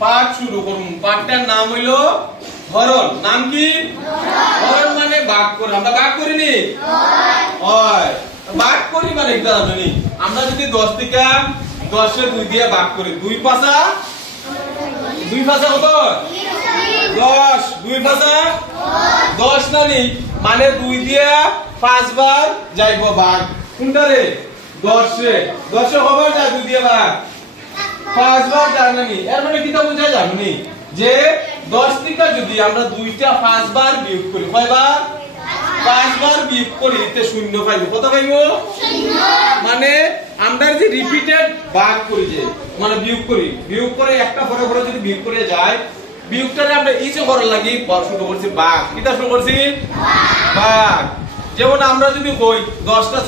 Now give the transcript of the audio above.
পাঠ শুরু করুন। পাঠটার নাম হইলো হরণ। নাম কি? হরণ মানে ভাগ করা। আমরা ভাগ করিনি? হয়। ভাগ করি মানে কি জানি? আমরা যদি 10 থেকে 10 এর 2 দিয়ে ভাগ করি, 2 পাঁচা কত? 10। 2 পাঁচা 10 নানি মানে 2 দিয়ে 5 বার যাইবো ভাগ। কোনটা রে? 10 এ 10 এ কবার যায় 2 দিয়ে ভাগ? 5 বার যায় নানি। এর মানে কিটা বুঝা জানি যে 10 থেকে যদি আমরা 2টা 5 বার বিয়োগ করি, কয়বার? 5 বার বিয়োগ করি তে শূন্য পাইবো। কত পাইবো? শূন্য। মানে আমরা যে রিপিটেড ভাগ করি, যে মানে বিয়োগ করে একটা পরে পরে যদি বিয়োগ করে যায়, বিয়োগটারে আমরা এই যে করার লাগি শুরু করছি ভাগ। কিটা শুরু করছি? ভাগ। যেমন আমরা যদি কই 10টা